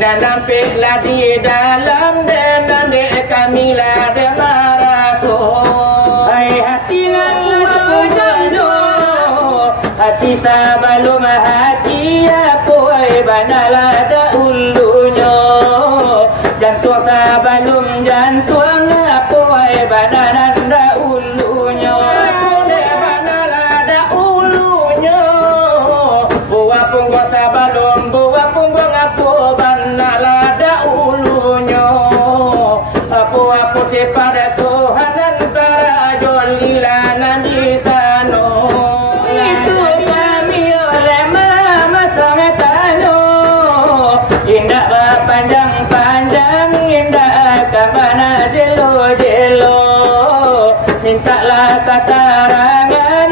dan nampaklah di dalam dan kami lah dengar rasul. Hai hati nan sejodoh, hati sebelum hati apa banalah dahulunya, jantung sebelum jantung apa banalah dahulunya, banalah dahulunya, buah punggung sebelum buah punggung apa banalah dahulunya, apa pada Tuhan antara jolilan di sana. Itu kami oleh mama sangat tano, indah panjang-panjang, indah kemana jelo-jelo, mintalah keterangan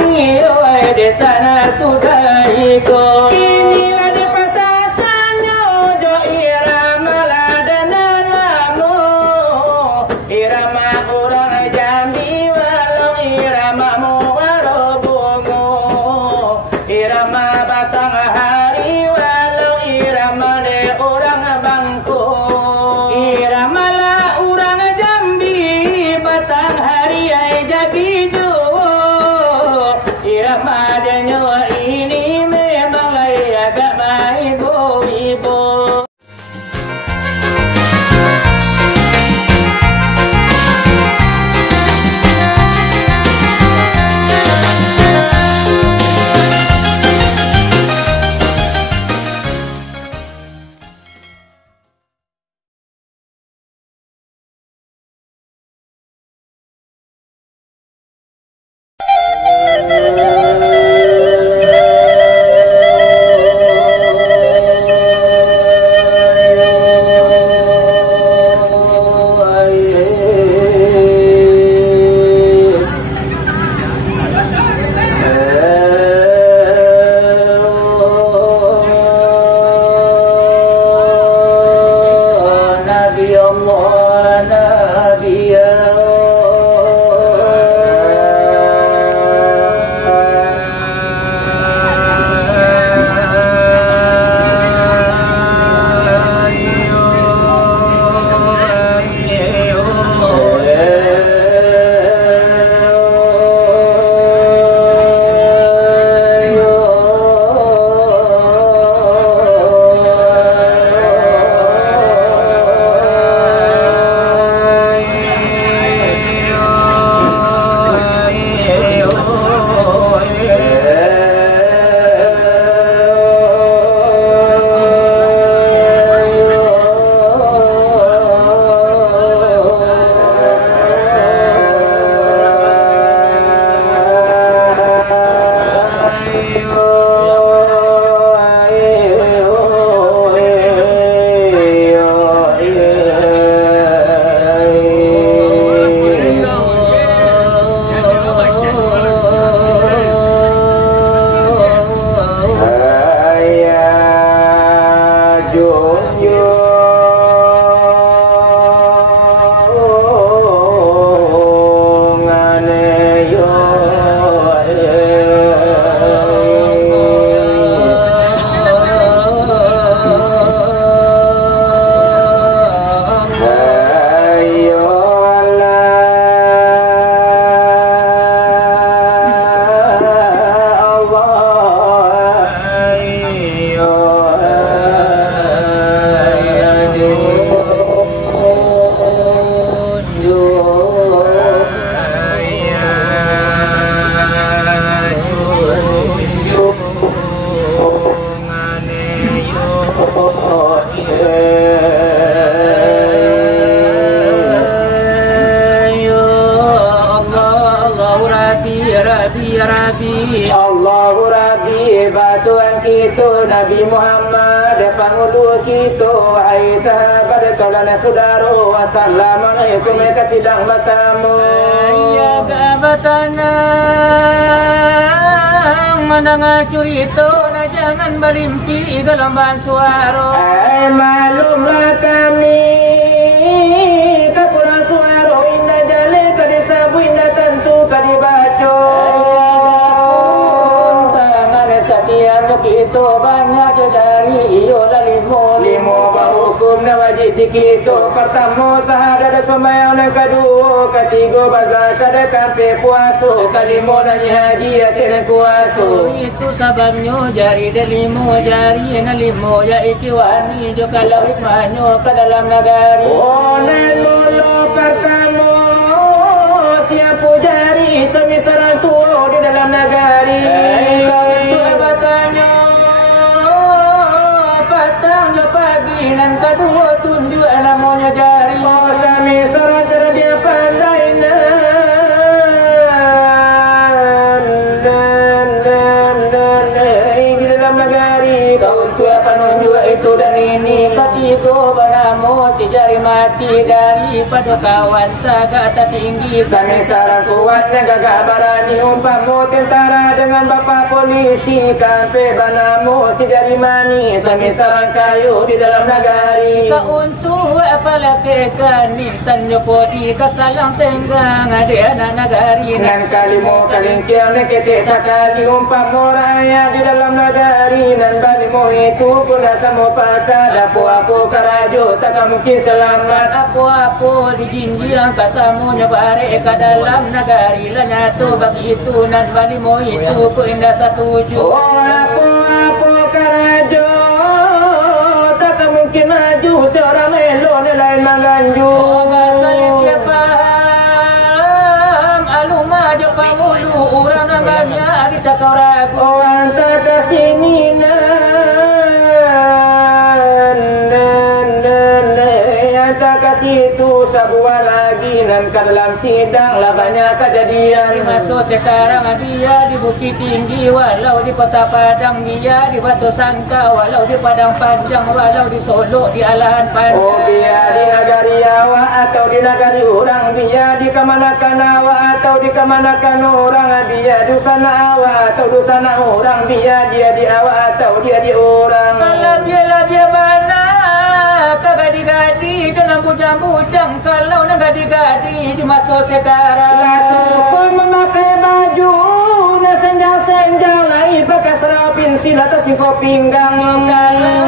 di sana sudah ikut. Inilah di pasatannya jo irama ladana lamo, irama orang Jambi walau irama muwarobongo, irama batang hari walau irama de orang Bangko, irama lah orang Jambi batang hari ay jadi Jawa, irama denyo ini memang agak ibu-ibu. Allahu Rabbi batuan kita Nabi Muhammad pangudu kita hai sahabat kaulan saudara wassalamualaikum kasidang basamu ya gabatana mendengar cerita na jangan balimpi gelombang suara malumlah kami kakurang suara indah jale kadisabu indah tentu kadibaco itu banyak dari iyo limo bau hukum na wajib dikito. Pertama sahada ada sembahyang, dan kedua ketiga bazar, kada kampe puasa, kelima dan haji atin kuasa. Itu sababnya jari dan lima jari na lima ya ikiwani jo kalau hikmahnya ke dalam negari. Onan mula pertama siapa jari semisaran tua di dalam negari. Itu batanya patang jo pagi dan kedua tunjuk namanya jari. Oh semisaran cerdia pandai di dalam negari. Kau tua penunjuk itu dan ini ketiga banamu si jari mati daripada kawan sagak tertinggi. Samisaran kuatnya gagak barani umpamu tentara dengan bapak polisi. Kampe banamu si jari mani samisaran kayu di dalam negari. Kau untuk apalagi kani tanyo podi kasalang tenggang ada anak negari. Nan kalimo kalingkiang nekete sakali umpamu raya di dalam negari. Nan balimo itu kuda samo pata dapo-apo karajo tak mungkin selamat. Apa-apa dijinjiang kasamunya bare ke dalam negari lah nyatu begitu nan balimo itu ku indah setuju. Oh apa-apa karajo tak mungkin maju seorang melon lain mangganju. Basali siapa aluma jo pamulu urang namanya dicakau ragu. Oh anta kesini anta kasih itu sebuah lagi nan ke dalam sidang lah banyak kejadian. Masuk sekarang dia di Bukit Tinggi, walau di Kota Padang dia di Batu Sangka, walau di Padang Panjang, walau di Solo di Alahan Panjang. Oh biar di negari awak atau di negari orang, biar di kemanakan awak atau di kemanakan orang, biar di sana awak atau di sana orang, biar dia di awak atau dia di orang. Kalau dia mana kagak digadi dalam bujang-bujang, kalau nak gadi-gadi di masuk sekarang. Lalu memakai baju na senjang-senjang lain pakai serapin silat atau singkop pinggang. Kalau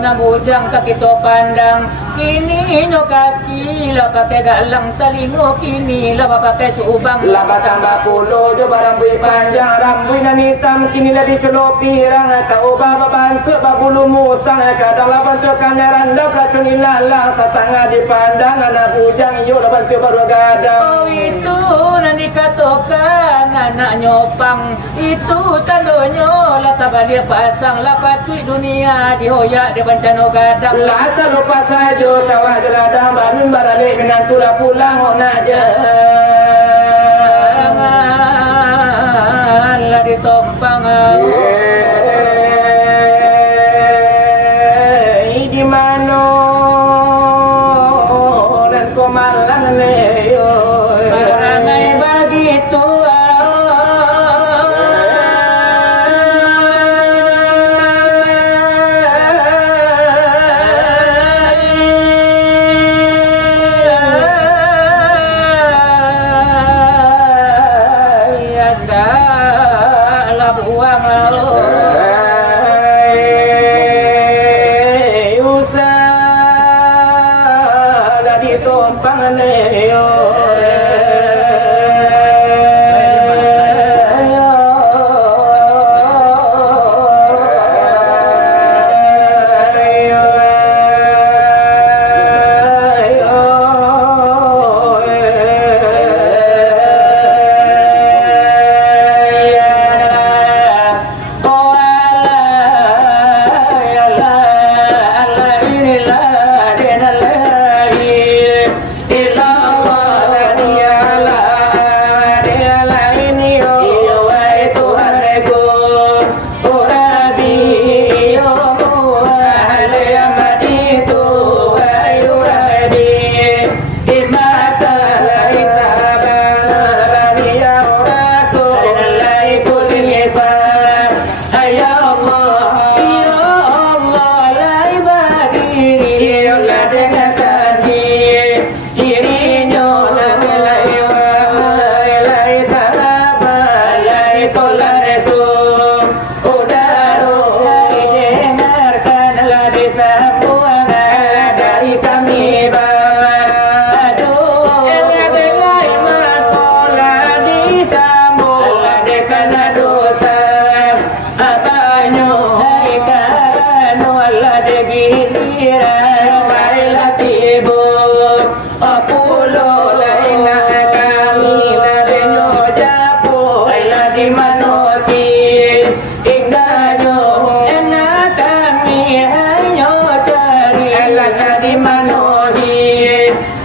nak bujang kaki to pandang, kini nyo kaki lah pakai galang telingo, kini lah pakai subang. Laba tambah puluh jo barang bui panjang, rambut nan hitam kini lebih celop pirang. Tahu baba bantu babulu musang, kadang lah bantu kanyaran dah pelacun ilalang. Setengah dipandang anak bujang iyo lah bantu baru gadang. Oh itu nan dikatakan anak nyopang, itu tandonyo lah tabalir pasang, lah patui dunia dihoyak di bencana gadang. Lah lupa saja sawah jeladang bangun baralik menantu lah pulang nak jangan lah ditompang. Di mana dan komalan leyo ramai begitu. Buang giliran marilah tibu apulo laina kami ladenyo japo laila di manoti ingganyo enak kami hanyo cari laila di manoti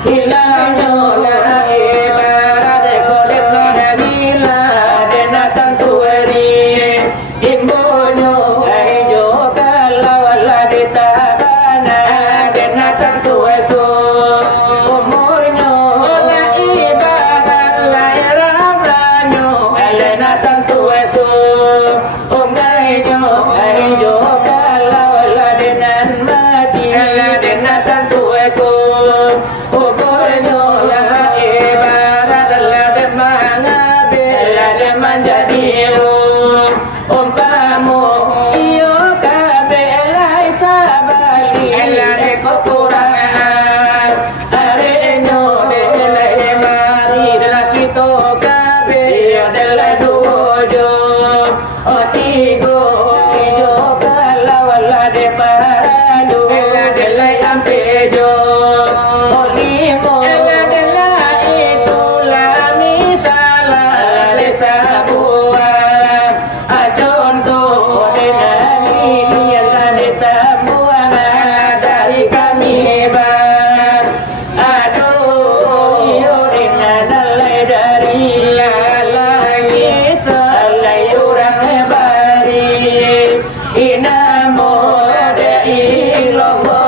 hilangyo la ibarat kodem la dila denatan tueri imbonyo ayo kalau la ditabana denatan tueso umurnya la ibarat la ramranyo denatan tueso umainya ayo kalau la denan mati denatan tueko umurnya la ibarat la demangabe la demanjadilu umpamu iyo kabe elai sabali elai kekurangan arenyo elai mari dalam kita kabe elai dojo otigo iyo kalau la de parado elai ampejo olimo elai itulah misalah desa buah contoh denani ialah desa buah dari kami bang aduh iyo dengan alai dari lagi salai orang bari inamo dari lomo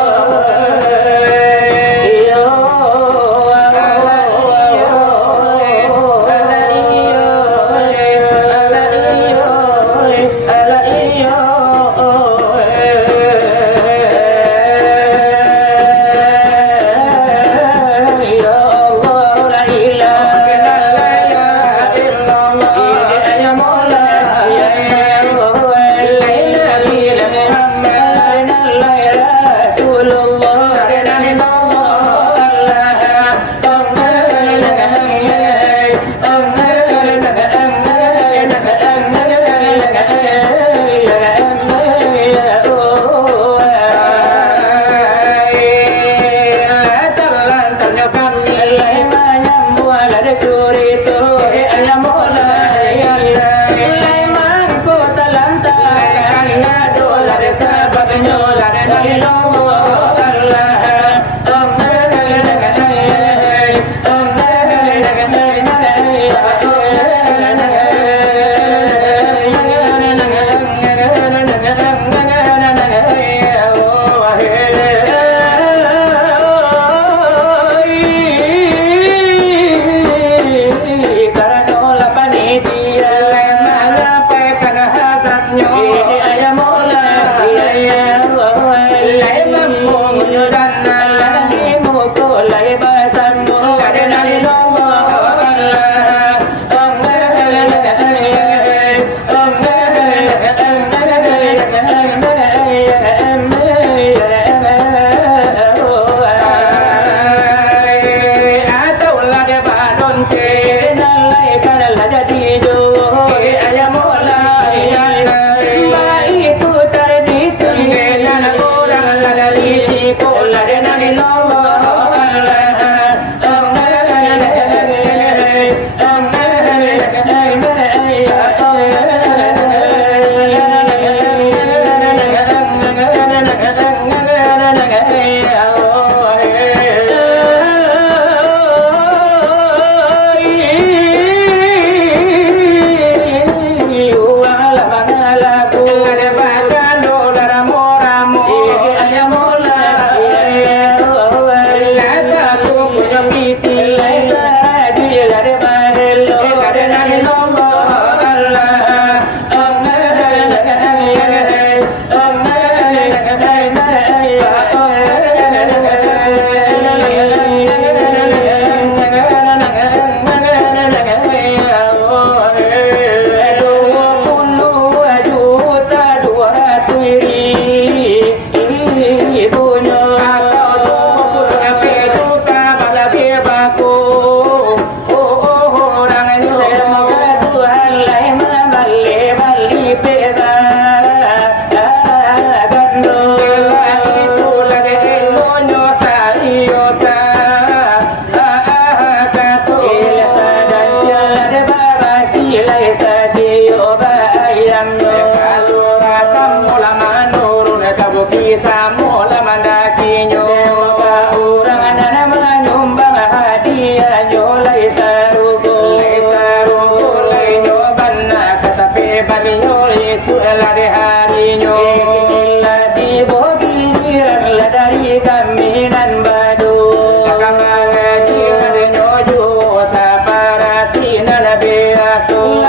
iyo Hello. samula mandakinyo. Semoga orang anak menyumbang hadiah nyolai sarugo. Lai nyoban katape babi nyoli suela de harinya. Ladi bogiran ladari kami dan badu. Ngaji ada nyoju saparati nanabe asul.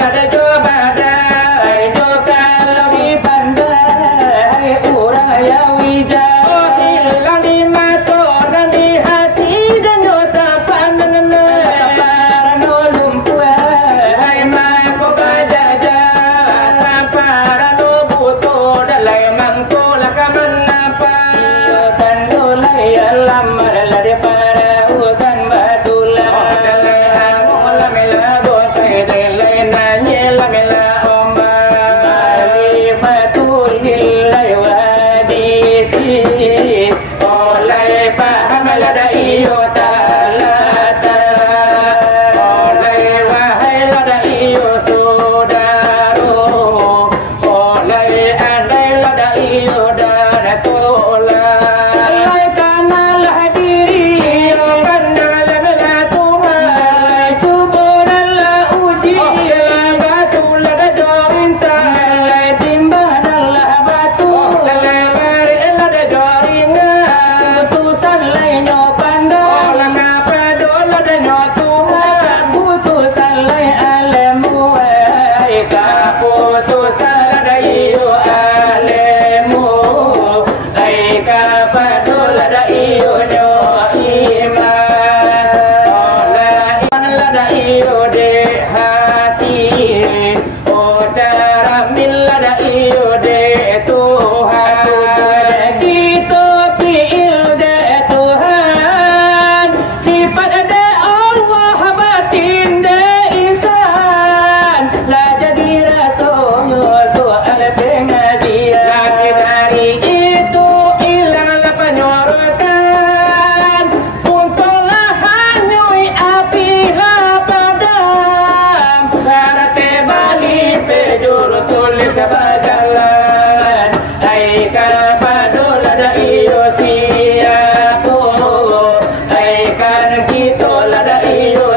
lada jo badai jo kalau dipandai urang ya wijaya oh hilang di mata dan di hati dan jo tapanan saparan lumpuh hai mai ko bajaja saparan butuh dalai mangko lakaman apa dan dolai alam lade para ugan batula la mela botai delai nanye la mela omba malifatul hilai wadisi olai paham lada iyo talata olai wahai lada iyo sodaro olai andai lada iyo dana tola olai kanalah diri iyo kanalah mela Tuhan cuburanlah uji batu lada jorinta timbanganlah batu lelewari lada joringa putusan lainnya pandang ngapa dola danyo Tuhan putusan lain alemu kaputusan lada iyo alemu kapadola lada iyo nyo iman iman lada iyo de hati oh cara mil lada iyo de Tuhan kita piil de Tuhan sifat de Allah batin de insan la jadi rasulnya soal pengajian lagi dari itu hilanglah penyorotan untunglah hanyui api lah padam karate bali pejur tulis bajalan ai kapadola da iyo siapo ai kan kita lada iyo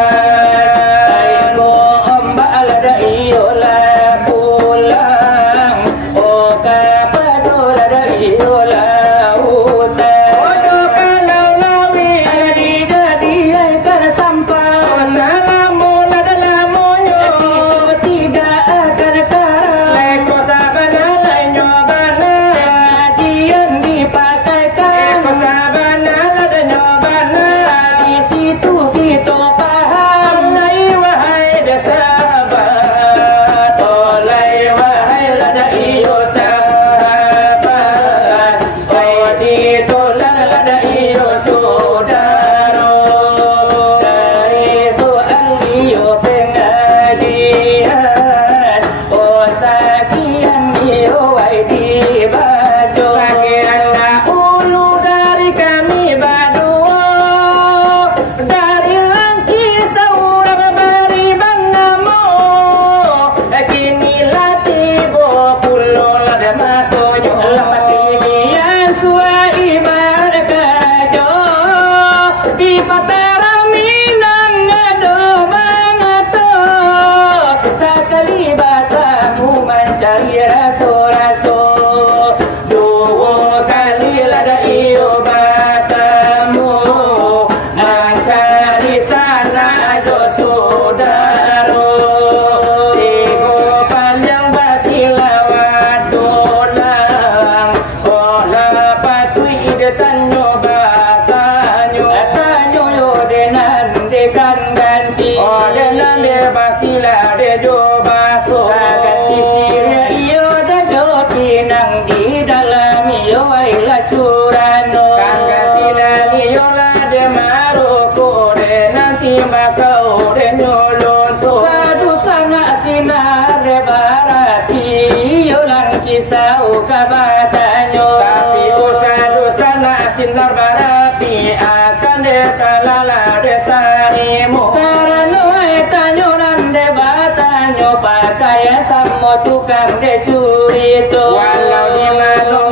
tanyokan ai mo ombak lada iyo la pulang oh kapadola da iyo la utan ojo kalau lawi jadi ai kan sampah salamu lada lamunyo tidak akan karang leko sabana lainyo bana kajian dipakaikan leko sabana lada nyobana di situ kita paham olai wahai sahabat olai wahai lada iyo sahabat oh ditolak lada iyo saudaro dari soal iyo pengajian oh sakian iyo wai di bajo sakian ulu dari kami baduo dari langki saurang bari bannamo kini latibo pulo lada masoyo lamatian suai margajo di patara minang ngado mangato sakali batamu mencari raso-raso dua kali lada iyo batamu angkari sana do saudaro tigo panjang basilawat dolang ola patui de tanyo batanyo tanyo yo denan dekan ganti denan de basila de jo baso ganti siria iyo da jo pinang di dalam iyo ai la curano kan ganti dan iyo la de maroko de nanti makau de nyolon to padu sana sinar de barati iyo lang kisau kabatanyo tapi usadu sana sinar barati akan de salala de tarimu karano etanyo nan de batanyo pakaya samo tukang de curito walau di malo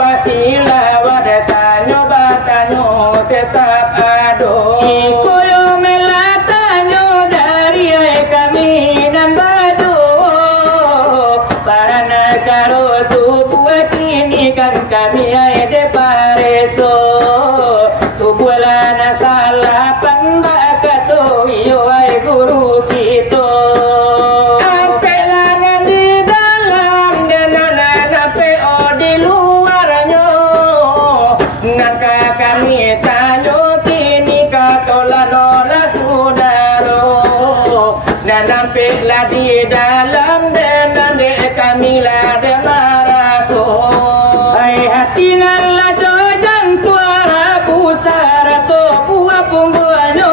basila wadatanyo batanyo tetap ado ikuyo melatanyo dari kami dan badu para nakaro tubuh kini kan kami de pareso tubuh lana salah pembakato iyo ai guru kita Lampiklah di dalam denan dek kami lah demarasul. Hai hati ngalah jojan tua pusara to buah pungguanyo.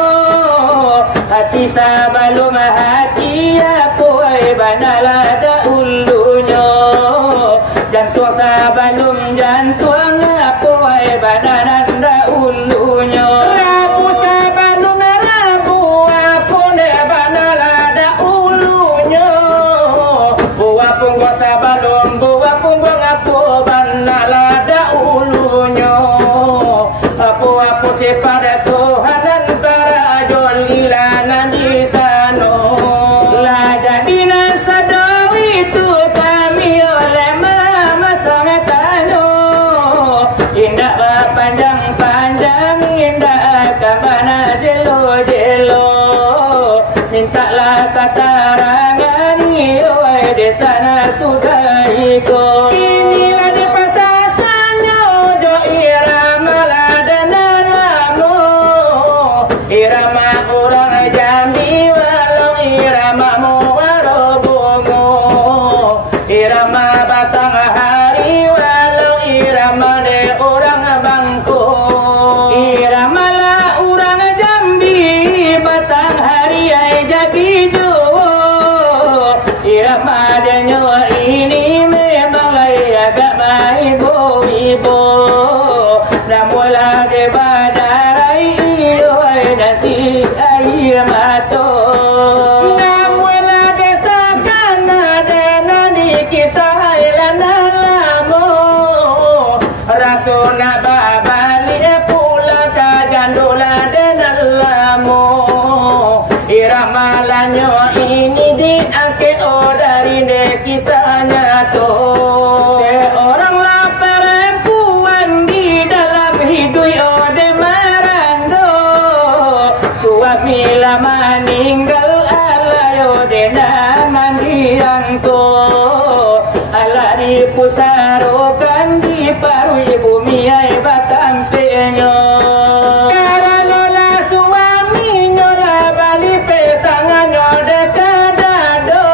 Hati sabalum hati apa banala da ulunya. Jantung sabalum jantung apa banana da ulunya. Rabu sabalum rabu apa banala da ulunya. Buah punggu sabalum buah punggu apa banala da ulunya. Apa-apa sepada Tuhan antara jolilanan di sana. Lah jadi nasado itu kami oleh mama sangat tano. Indah panjang-panjang indah kamana jelo-jelo. Mintalah katarangan oi di sana sudah ikut. Inilah di pasatannya jo irama ladanan lamu. Irama orang Jambi walau irama muwarobumu. Irama batang hari walau irama de orang bangku. Irama lah orang Jambi batang hari ai jadi jowo. Irama dia nyawa ini memang lai agak ibu-ibu. Namulah de badarai ioi nasi air mato. Namulah de takkan ada nadi kisah ilanan lamu. Rasuna babali pula kajandula dengan lamu. Irama lanyo ini diangkat dari de kisahnya tu. Seoranglah perempuan di dalam hidup ode marando. Suami lama meninggal alayo de naman diangko. Ala di pusarokan di paru ibu miai batang penyo. Karanola suaminya lah bali petangannya dekadado.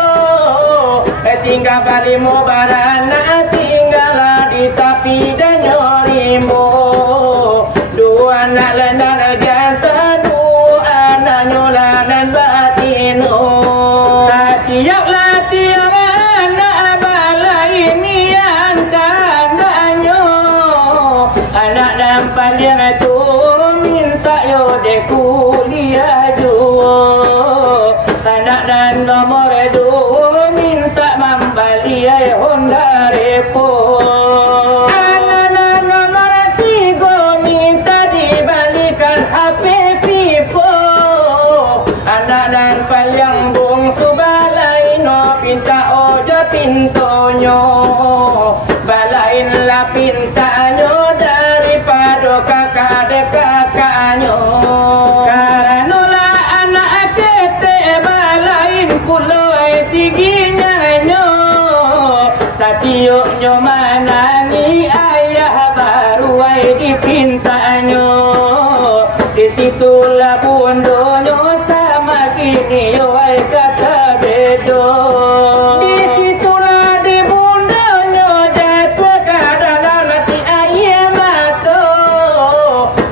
Tinggal bali mo barana tinggal di tapi dan nyorimu. Dua anak lendan jantan, dua anak nyolanan batinu. Setiap latihan anak balai ini angkanganyo. Anak nampak dia tu minta yo de kuliah juo. Anak dan nomor 2 minta membeli Honda Repo. Anak nomor 3 minta dibalikan HP Vivo. Anak dan paling bungsu balai no pinta ojo pintonyo. Balainlah pintanyo daripada kakak dek kakaknyo. Karanola anak tete balain puloi siginya nyo. Satio nyo manani ayah baru ai dipintanyo. Disitulah bundonyo sama kini yo ai kata bedo. Disitulah di bundanya jatuh ke dalam si ayah mato.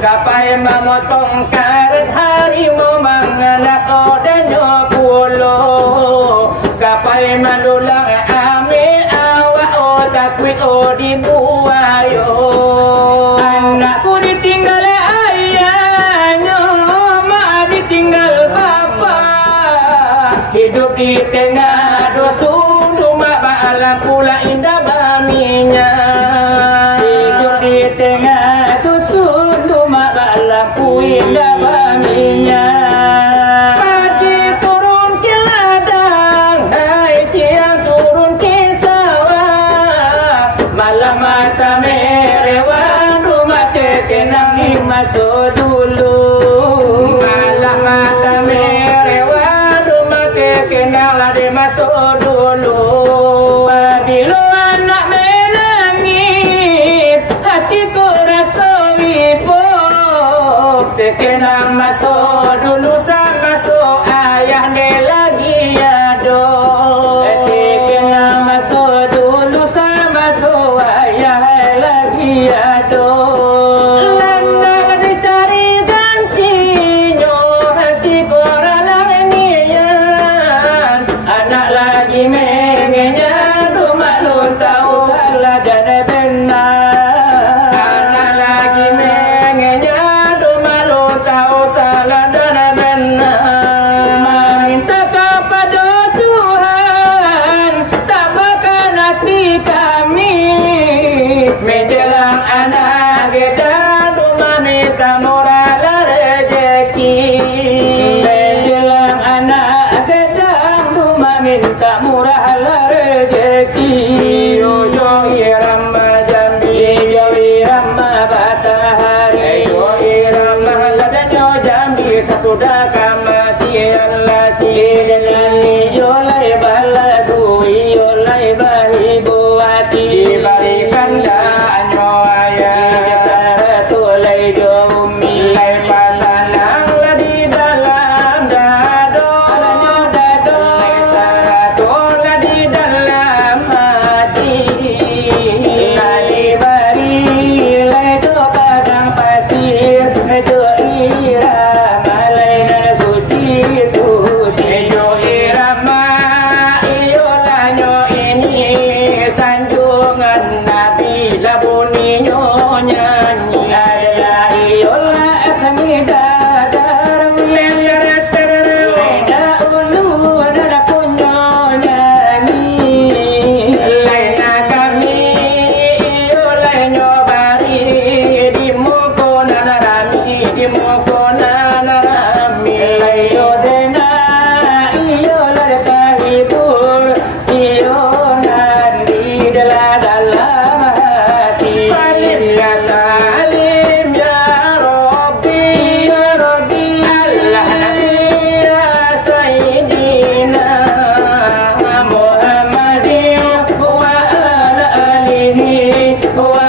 Kapai memotong karet harimau mengenas odanya pulo. Kapai mendulang ame awak o takwi o dibuayo. Anakku ditinggal ayahnya, mak ditinggal bapa. Hidup di tengah dusun, rumah ba'ala pula indah baminya. Hidup di tengah dusun, rumah balaku indah baminya. Pagi turun ke ladang, hai siang turun ke sawah. Malam mata merewan, rumah terkenang masuk dulu. Malam mata merewan, rumah terkenang lah dia masuk dulu. Bila anak menangis, hatiku rasa wipo. Terkenang masuk dulu sama so ayah dia lagi ya. minta murah rezeki. Yo irama jambi, Yo irama matahari, yo irama ladanyo jambi sesudah kematian laki. yo lai baladu, yo lai bahibuati. Diberikan danyo ayah, Saratu lai jo umi, lai pasanang lah di dalam dado. Lai saratu lah di dalam hati. Lai bari, lai jo padang pasir, jo irama, lai nan suci suci. Yo irama, iyo lanyo ini sanjungan Nabi labuniyo nyanyi. Ayah iyola asmi dadar, leda ulu nada punyo nyanyi. Laina kami iyo lanyo bari di mukona narami, di mukona narami. Iyo dena, iyo lar kahibur, iyo nandi dalam hati. Salim ya salim ya Rabbi, Ya Rabbi, Allah Nabi ya Sayyidina Muhammadin wa ala alihi wa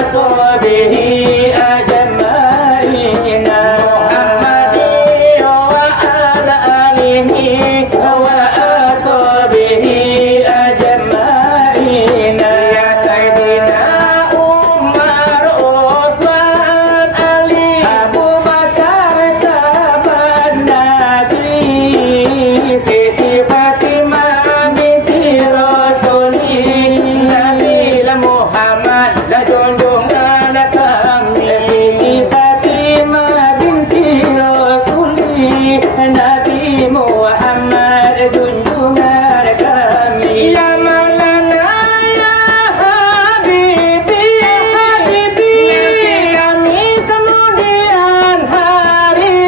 ashabihi ajma'ina. Muhammadin wa ala alihi wa ashabihi ajma'ina. Ya Sayyidina Umar Utsman Ali Abu Bakar sahabat Nabi, Siti Fatimah binti Rasulih, Nabi Muhammad la junjungan kami. Siti Fatimah binti Rasulih, Nabi Muhammad junjungan kami. Ya Maulana ya Habibi, Habibi, kami kemudian hari.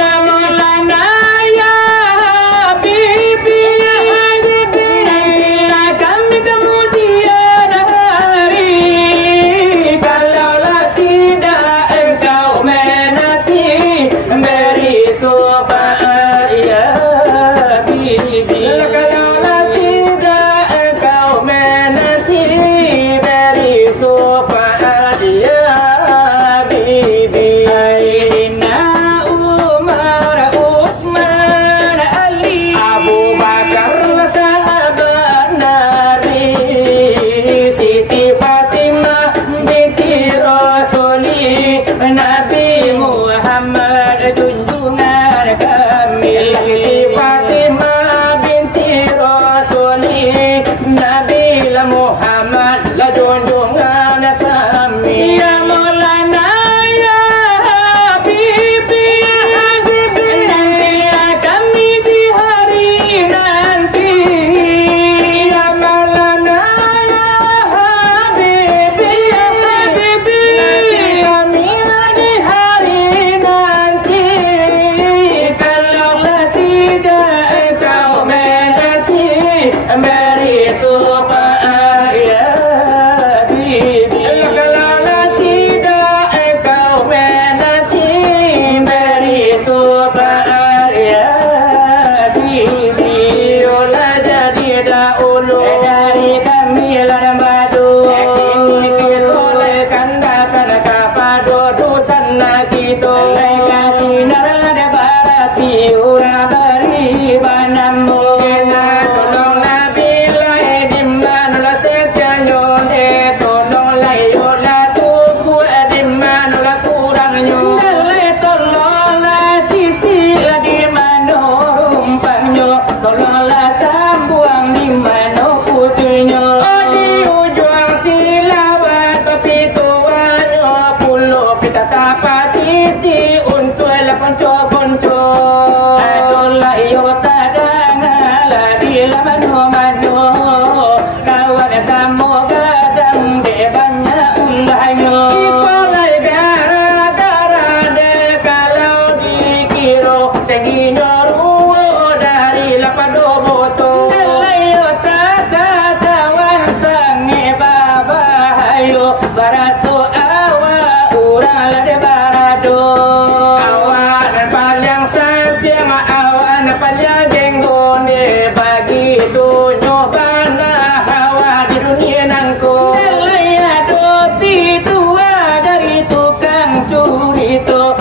Ya Maulana ya Habibi, nantilah kami kemudian hari. Kalaulah tidak engkau menanti beri syafaat ya Habibi. Kalaulah tidak engkau menanti beri syafaat ya Habibi. Sayyidina Umar Utsman Ali, Abu Bakar sahabat Nabi, Siti Fatimah binti Rasulih, Nabi Muhammad junjungan kami. Siti Fatimah binti Rasulih, Nabi Muhammad la junjungan kami. Ya Maulana ya Habibi, nantilah kami di hari nanti. Ya Maulana ya Habibi, Habibi, kami di hari nanti. kalaulah tidak Engkau menanti beri syafaat ya Habibi. Kalaulah tidak engkau menanti beri syafaat ya Habibi. Olah jadi dahulu dari kami lan badu. kini kita oleh kandakan kapado dusan kita. Mereka sinar ada barati ura bari banamu. Kena tolong Nabi lai di mana lah setianya de tolong lai olah tuku di mana lah kurangnya. Dalai tolonglah sisi di mana rumpangnya, tolonglah sambuang di mana putihnya. Oh di ujung silawat tapi tuanya pulau kita tapak titi untuk lapan conco. Itulah yo tadangala di lamano kawan samo gadang de banyak ulahnya. Ipalai gara-gara de kalau dikira tingginya ruwo dari lapado boto Layo kawan sange babahayo baraso awa urang lade barado awan palyang santiang awan palyang jenggone bagi dunyo bana hawa di dunia nangko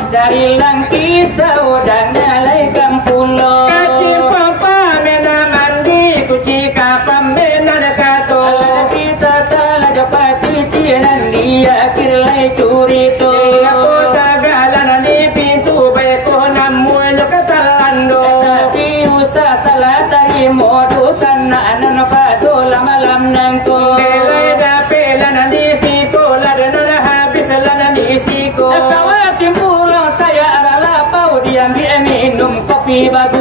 dari lang kisau dan nyalai kampulo kacir papa mena mandi kuci kapam mena dekato kita telah dapati tianan dia kirlai curito aku tagalan di pintu beko namun katalando tapi usah salah dari modusan anan pado lama-lam nangko belai da pelan di siko ladana habis lan di siko Diambil minum kopi bagus